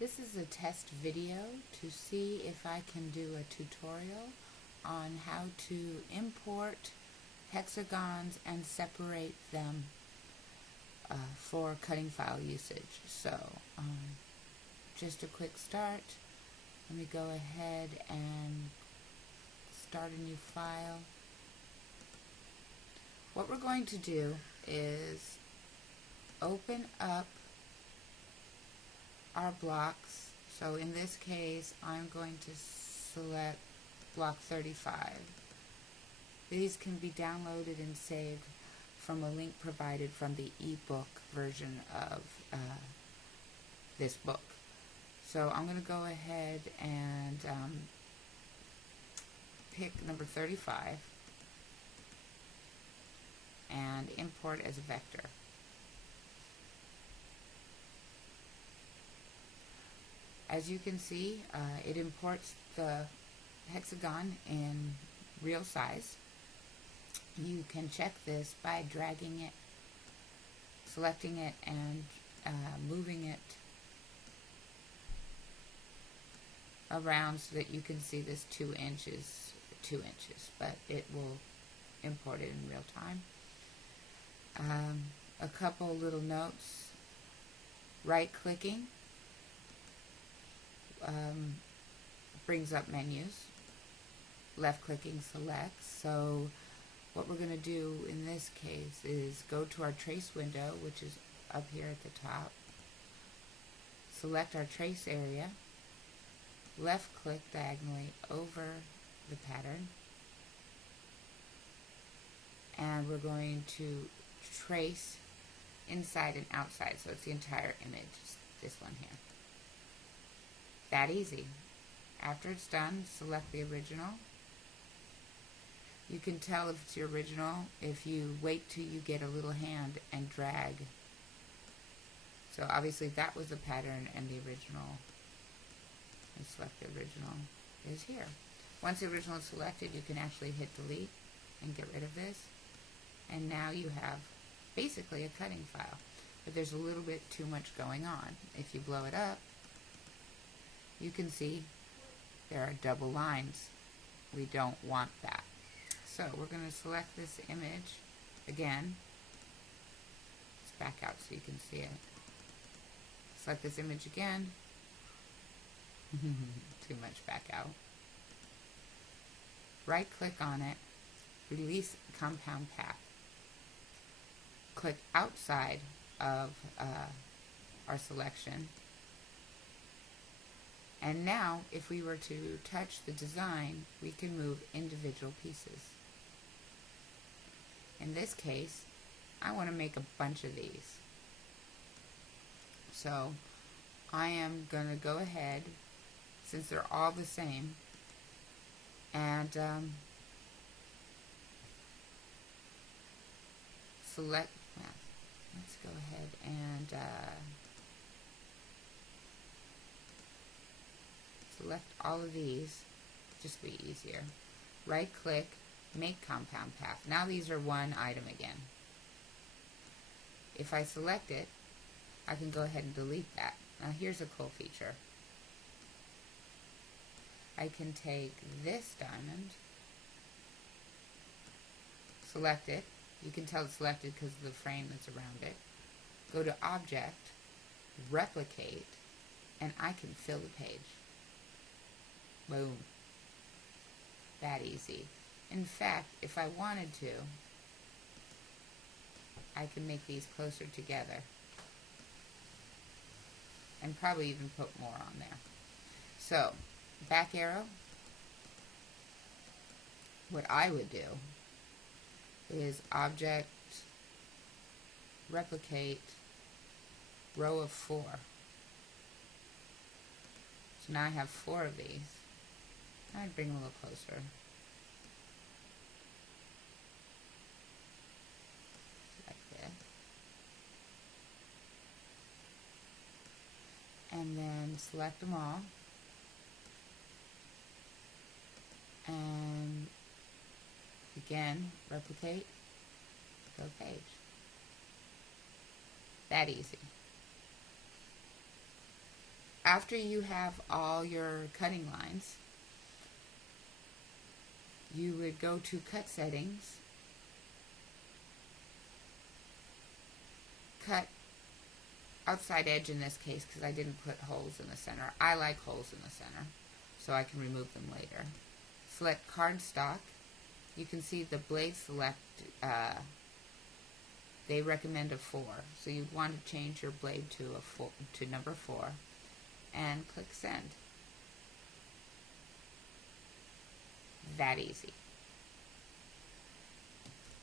This is a test video to see if I can do a tutorial on how to import hexagons and separate them for cutting file usage. So just a quick start. Let me go ahead and start a new file. What we're going to do is open up our blocks. So in this case, I'm going to select block 35. These can be downloaded and saved from a link provided from the ebook version of this book. So I'm going to go ahead and pick number 35 and import as a vector. As you can see, it imports the hexagon in real size. You can check this by dragging it, selecting it, and moving it around so that you can see this 2 inches, but it will import it in real time. A couple little notes. Right-clicking brings up menus. Left-clicking selects. So what we're going to do in this case is go to our trace window, which is up here at the top. Select our trace area. Left-click diagonally over the pattern. And we're going to trace inside and outside, so it's the entire image, this one here. That easy. After it's done, select the original. You can tell if it's your original if you wait till you get a little hand and drag. So obviously that was the pattern, and the original, and select the original, is here. Once the original is selected, you can actually hit delete and get rid of this. And now you have basically a cutting file. But there's a little bit too much going on. If you blow it up, you can see there are double lines. We don't want that. So we're going to select this image again. Let's back out so you can see it. Select this image again. Too much back out. Right click on it. Release compound path. Click outside of our selection. And now, if we were to touch the design, we can move individual pieces. In this case, I want to make a bunch of these. So, I am going to go ahead, since they're all the same, and select, let's go ahead and select all of these, just to be easier. Right click, make compound path. Now these are one item again. If I select it, I can go ahead and delete that. Now here's a cool feature. I can take this diamond, select it. You can tell it's selected because of the frame that's around it. Go to Object, Replicate, and I can fill the page. Boom. That easy. In fact, if I wanted to, I can make these closer together and probably even put more on there. So, back arrow. What I would do is Object, Replicate, row of 4. So now I have 4 of these. I'd bring them a little closer. Like this. And then select them all. And again, replicate, go page. That easy. after you have all your cutting lines, you would go to cut settings, cut outside edge in this case because I didn't put holes in the center. I like holes in the center so I can remove them later. Select cardstock. You can see the blade select, they recommend a 4, so you'd want to change your blade to number 4 and click send. That easy.